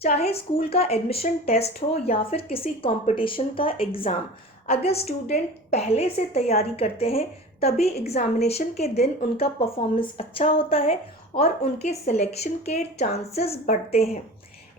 चाहे स्कूल का admission test हो या फिर किसी कंपटीशन का एग्ज़ाम, अगर स्टूडेंट पहले से तैयारी करते हैं तभी एग्ज़ामिनेशन के दिन उनका परफॉर्मेंस अच्छा होता है और उनके सिलेक्शन के चांसेस बढ़ते हैं।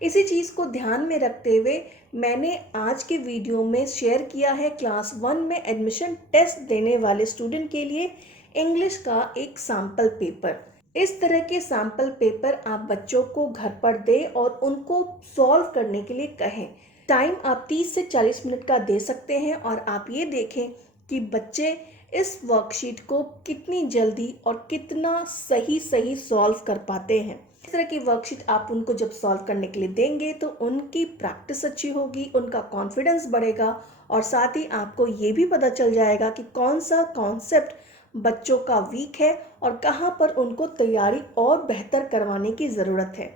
इसी चीज़ को ध्यान में रखते हुए मैंने आज के वीडियो में शेयर किया है क्लास 1 में एडमिशन टेस्ट देने वाले स्टूडेंट के लिए इंग्लिश का एक सैम्पल पेपर। इस तरह के सैम्पल पेपर आप बच्चों को घर पर दें और उनको सॉल्व करने के लिए कहें। टाइम आप 30 से 40 मिनट का दे सकते हैं और आप ये देखें कि बच्चे इस वर्कशीट को कितनी जल्दी और कितना सही सही सॉल्व कर पाते हैं। इस तरह की वर्कशीट आप उनको जब सॉल्व करने के लिए देंगे तो उनकी प्रैक्टिस अच्छी होगी, उनका कॉन्फिडेंस बढ़ेगा और साथ ही आपको ये भी पता चल जाएगा कि कौन सा कॉन्सेप्ट बच्चों का वीक है और कहाँ पर उनको तैयारी और बेहतर करवाने की ज़रूरत है।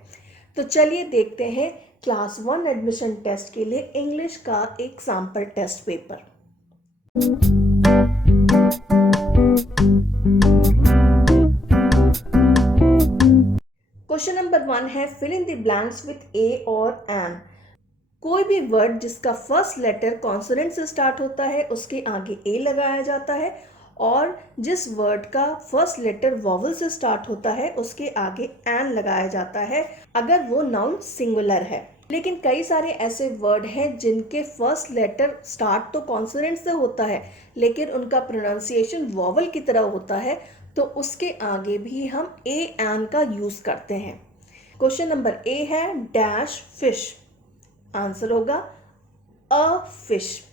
तो चलिए देखते हैं क्लास 1 एडमिशन टेस्ट के लिए इंग्लिश का एक sample test paper. Question number 1 है fill in the blanks with a और एन। कोई भी वर्ड जिसका फर्स्ट लेटर कॉन्सोनेंट से स्टार्ट होता है उसके आगे ए लगाया जाता है और जिस वर्ड का फर्स्ट लेटर वॉवल से स्टार्ट होता है उसके आगे एन लगाया जाता है अगर वो नाउन सिंगुलर है। लेकिन कई सारे ऐसे वर्ड हैं जिनके फर्स्ट लेटर स्टार्ट तो कॉन्सोनेंट से होता है लेकिन उनका प्रोनाउंसिएशन वॉवल की तरह होता है, तो उसके आगे भी हम ए एन का यूज़ करते हैं। क्वेश्चन नंबर ए है डैश फिश। आंसर होगा a fish.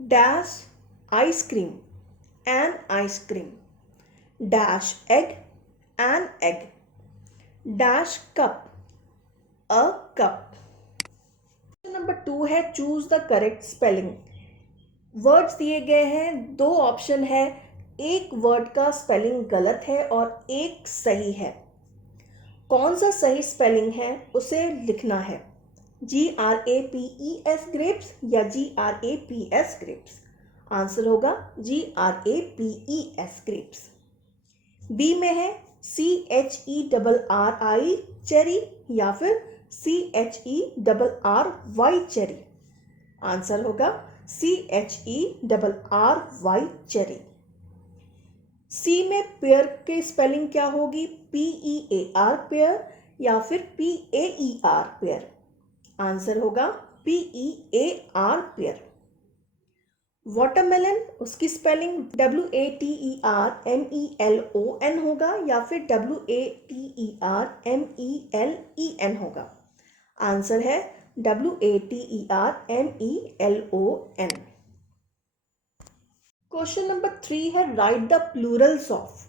Dash ice cream, an ice cream. Dash egg, an egg. Dash cup, a cup. Number 2 है choose the correct spelling. Words दिए गए हैं, दो ऑप्शन है, एक वर्ड का स्पेलिंग गलत है और एक सही है। कौन सा सही स्पेलिंग है उसे लिखना है, GRAPES ग्रेप्स या GRAPS ग्रेप्स। आंसर होगा GRAPES ग्रेप्स। बी में है CHERRI चेरी या फिर CHERRY चेरी। आंसर होगा CHERRY चेरी। सी में पेयर के स्पेलिंग क्या होगी, PEAR पेयर या फिर PAER पेयर। आंसर होगा PEAR पेयर। वाटरमेलन, उसकी स्पेलिंग WATERMELON होगा या फिर WATERMELEN होगा। आंसर है WATERMELON। क्वेश्चन नंबर 3 है right the Plurals of.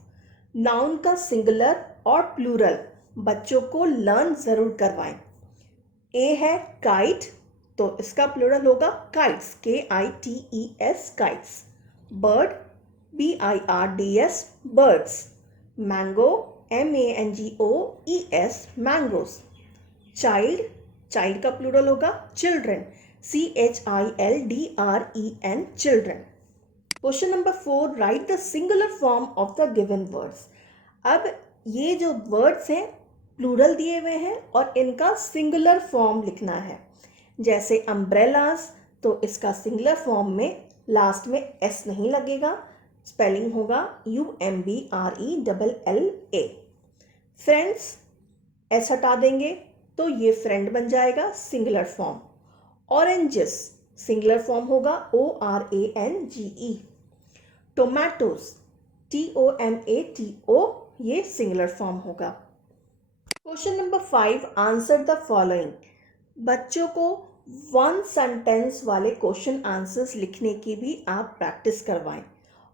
Noun का सिंगुलर और प्लूरल बच्चों को लर्न जरूर करवाएं। ए है काइट, तो इसका प्लूरल होगा kites, KITES kites. Bird, BIRDS birds. Mango, MANGOES mangoes. Child, child का प्लूरल होगा children, CHILDREN children. Question number 4 right the singular form of the given words. अब ये जो वर्ड्स हैं प्लूरल दिए हुए हैं और इनका सिंगुलर फॉर्म लिखना है। जैसे अम्ब्रेलास, तो इसका सिंगुलर फॉर्म में लास्ट में एस नहीं लगेगा, स्पेलिंग होगा UMBRELLA। फ्रेंड्स, एस हटा देंगे तो ये फ्रेंड बन जाएगा singular form. Oranges, singular form होगा ORANGE। टोमेटोज, TOMATO, ये सिंगुलर फॉर्म होगा। Question number 5 answer the following. बच्चों को वन सेंटेंस वाले क्वेश्चन आंसर्स लिखने की भी आप प्रैक्टिस करवाएं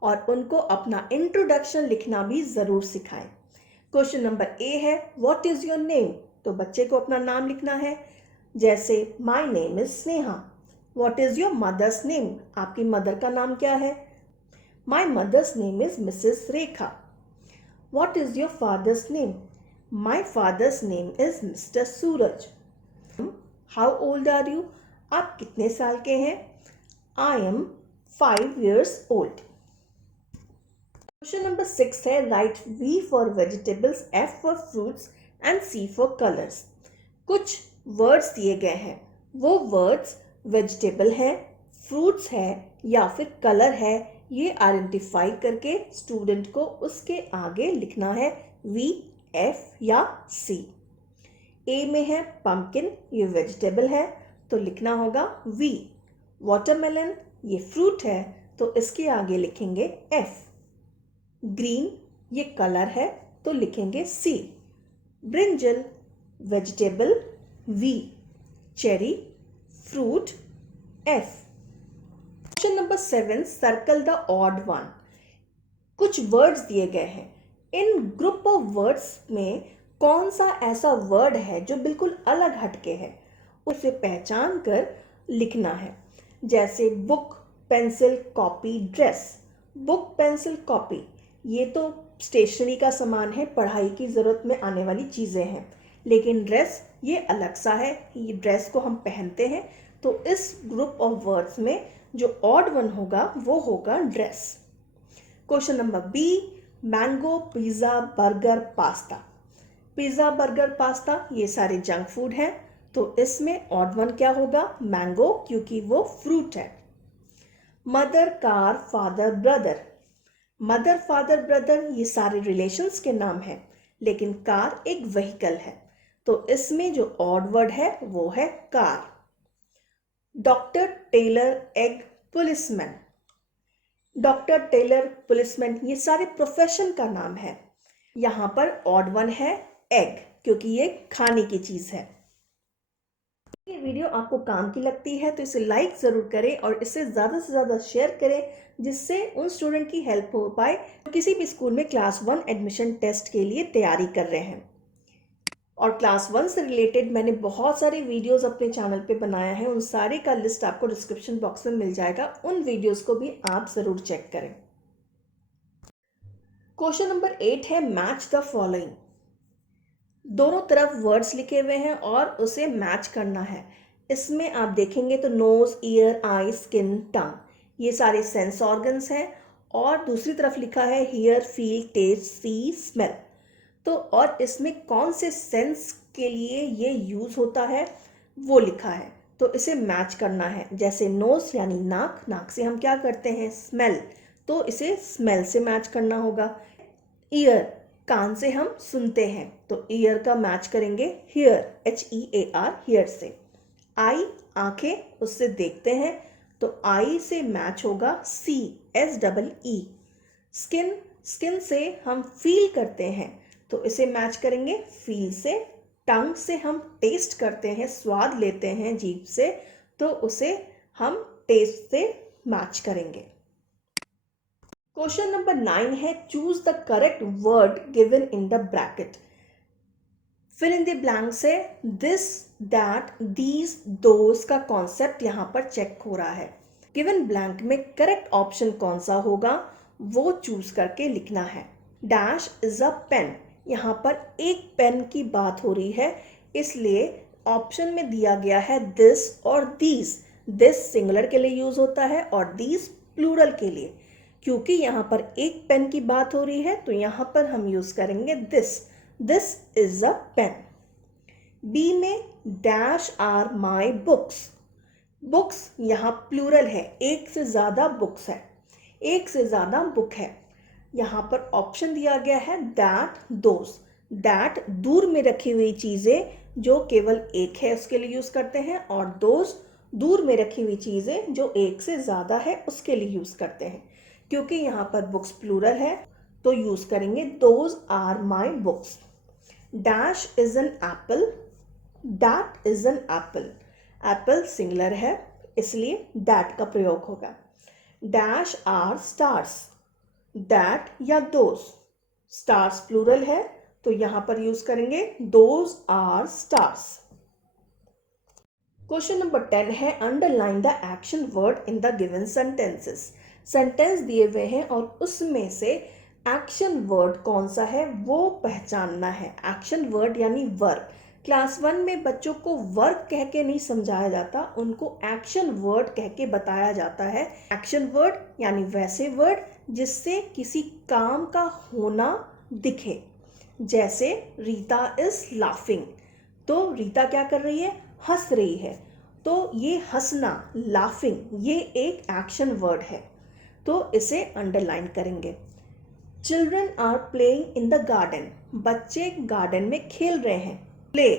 और उनको अपना इंट्रोडक्शन लिखना भी ज़रूर सिखाएं। क्वेश्चन नंबर ए है व्हाट इज़ योर नेम, तो बच्चे को अपना नाम लिखना है। जैसे my name is Sneha. What is your mother's name, आपकी मदर का नाम क्या है। My mother's name is Mrs. Rekha. What is your father's name? My father's name is Mr. Suraj. How old are you? आप कितने साल के हैं? I am 5 years old. Question number 6 है write V for vegetables, F for fruits and C for colors. कुछ words दिए गए हैं, वो वर्ड्स वेजिटेबल है, फ्रूट्स है या फिर कलर है, ये आइडेंटिफाई करके स्टूडेंट को उसके आगे लिखना है वी, एफ या सी। ए में है पम्पकिन, ये वेजिटेबल है तो लिखना होगा वी। वाटरमेलन ये फ्रूट है तो इसके आगे लिखेंगे एफ। ग्रीन ये कलर है तो लिखेंगे C. Brinjal vegetable V, cherry fruit F. Question number 7, circle the odd one. कुछ वर्ड्स दिए गए हैं, इन ग्रुप ऑफ वर्ड्स में कौन सा ऐसा वर्ड है जो बिल्कुल अलग हटके है, उसे पहचान कर लिखना है। जैसे book, pencil, copy, dress. Book, pencil, copy ये तो स्टेशनरी का सामान है, पढ़ाई की ज़रूरत में आने वाली चीज़ें हैं। लेकिन ड्रेस ये अलग सा है, ये ड्रेस को हम पहनते हैं, तो इस ग्रुप ऑफ वर्ड्स में जो ऑड वन होगा वो होगा dress. Question number B, mango, pizza, burger, pasta. Pizza, burger, pasta ये सारे जंक फूड हैं, तो इसमें ऑड वन क्या होगा? मैंगो, क्योंकि वो फ्रूट है। Mother, car, father, brother. Mother, father, brother ये सारे रिलेशंस के नाम हैं, लेकिन कार एक व्हीकल है, तो इसमें जो ऑड वर्ड है वो है car. Doctor, tailor, egg, policeman. Doctor, tailor, policeman ये सारे प्रोफेशन का नाम है। यहाँ पर ऑड वन है एग, क्योंकि ये खाने की चीज़ है। ये वीडियो आपको काम की लगती है तो इसे लाइक ज़रूर करें और इसे ज़्यादा से ज़्यादा शेयर करें, जिससे उन स्टूडेंट की हेल्प हो पाए जो किसी भी स्कूल में क्लास 1 एडमिशन टेस्ट के लिए तैयारी कर रहे हैं। और क्लास 1 से रिलेटेड मैंने बहुत सारे वीडियोस अपने चैनल पे बनाया है, उन सारे का लिस्ट आपको डिस्क्रिप्शन बॉक्स में मिल जाएगा, उन वीडियोस को भी आप ज़रूर चेक करें। क्वेश्चन नंबर 8 है मैच द फॉलोइंग। दोनों तरफ वर्ड्स लिखे हुए हैं और उसे मैच करना है। इसमें आप देखेंगे तो नोज, ईयर, आई, स्किन, टंग ये सारे सेंस ऑर्गन्स हैं, और दूसरी तरफ लिखा है hear, feel, taste, see, smell. तो और इसमें कौन से सेंस के लिए ये यूज़ होता है वो लिखा है, तो इसे मैच करना है। जैसे नोज यानी नाक, नाक से हम क्या करते हैं? स्मेल, तो इसे स्मेल से मैच करना होगा। ईयर, कान से हम सुनते हैं, तो ईयर का मैच करेंगे हियर, HEAR, हियर से। आई, आंखें, उससे देखते हैं, तो आई से मैच होगा सी, SEE। स्किन, स्किन से हम फील करते हैं, तो इसे मैच करेंगे फील से। टंग से हम टेस्ट करते हैं, स्वाद लेते हैं जीभ से, तो उसे हम टेस्ट से मैच करेंगे। क्वेश्चन नंबर 9 है choose the correct word given in the bracket. Fill in the blank से दिस, दैट, दीज, दोज का कॉन्सेप्ट यहाँ पर चेक हो रहा है। गिवन ब्लैंक में करेक्ट ऑप्शन कौन सा होगा वो चूज करके लिखना है। डैश इज अ पेन, यहाँ पर एक पेन की बात हो रही है, इसलिए ऑप्शन में दिया गया है दिस और दीज। दिस सिंगुलर के लिए यूज होता है और दीज प्लूरल के लिए। क्योंकि यहाँ पर एक पेन की बात हो रही है तो यहाँ पर हम यूज करेंगे this. This is a pen. B में dash are my books. Books यहाँ प्लूरल है, एक से ज़्यादा बुक्स है, एक से ज़्यादा बुक है। यहाँ पर ऑप्शन दिया गया है दैट, दोज। दैट दूर में रखी हुई चीज़ें जो केवल एक है उसके लिए यूज़ करते हैं, और दोज दूर में रखी हुई चीज़ें जो एक से ज़्यादा है उसके लिए यूज़ करते हैं। क्योंकि यहाँ पर बुक्स प्लूरल है तो यूज़ करेंगे those are my books. Dash is an apple, that is an apple. Apple singular है इसलिए दैट का प्रयोग होगा। डैश आर स्टार्स, दैट या दोज। स्टार्स प्लूरल है तो यहाँ पर यूज करेंगे those are stars. Question number 10 है underline the action word in the given sentences. Sentence दिए हुए हैं और उसमें से एक्शन वर्ड कौन सा है वो पहचानना है। एक्शन वर्ड यानी वर्ब। क्लास 1 में बच्चों को वर्ब कह के नहीं समझाया जाता, उनको एक्शन वर्ड कह के बताया जाता है। एक्शन वर्ड यानी वैसे वर्ड जिससे किसी काम का होना दिखे। जैसे रीता इज लाफिंग, तो रीता क्या कर रही है? हंस रही है। तो ये हंसना, लाफिंग, ये एक एक्शन वर्ड है, तो इसे अंडरलाइन करेंगे। Children are playing in the garden, बच्चे गार्डन में खेल रहे हैं। प्ले,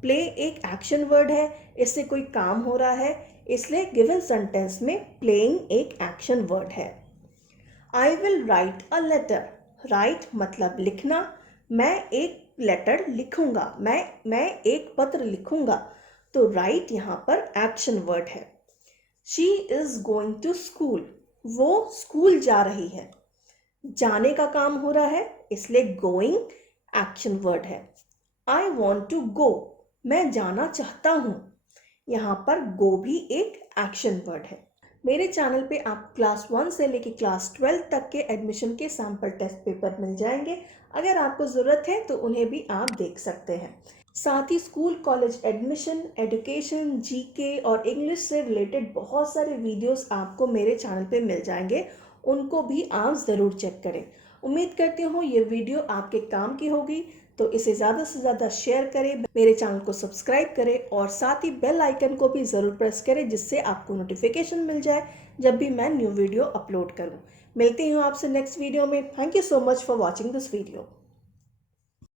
प्ले एक एक्शन वर्ड है, इससे कोई काम हो रहा है, इसलिए गिवन सेंटेंस में प्लेइंग एक एक्शन वर्ड है। I will write a letter, write मतलब लिखना, मैं एक लेटर लिखूंगा, मैं एक पत्र लिखूंगा, तो राइट यहाँ पर एक्शन वर्ड है। She is going to school, वो स्कूल जा रही है, जाने का काम हो रहा है, इसलिए गोइंग एक्शन वर्ड है। आई वॉन्ट टू गो, मैं जाना चाहता हूँ, यहाँ पर गो भी एक एक्शन वर्ड है। मेरे चैनल पे आप क्लास 1 से लेकर क्लास 12 तक के एडमिशन के सैम्पल टेस्ट पेपर मिल जाएंगे। अगर आपको ज़रूरत है तो उन्हें भी आप देख सकते हैं। साथ ही school college admission, education, GK और इंग्लिश से रिलेटेड बहुत सारे वीडियोस आपको मेरे चैनल पे मिल जाएंगे, उनको भी आप ज़रूर चेक करें। उम्मीद करती हूँ ये वीडियो आपके काम की होगी, तो इसे ज़्यादा से ज़्यादा शेयर करें, मेरे चैनल को सब्सक्राइब करें और साथ ही बेल आइकन को भी ज़रूर प्रेस करें, जिससे आपको नोटिफिकेशन मिल जाए जब भी मैं न्यू वीडियो अपलोड करूँ। मिलती हूँ आपसे नेक्स्ट वीडियो में। Thank you so much for watching this video.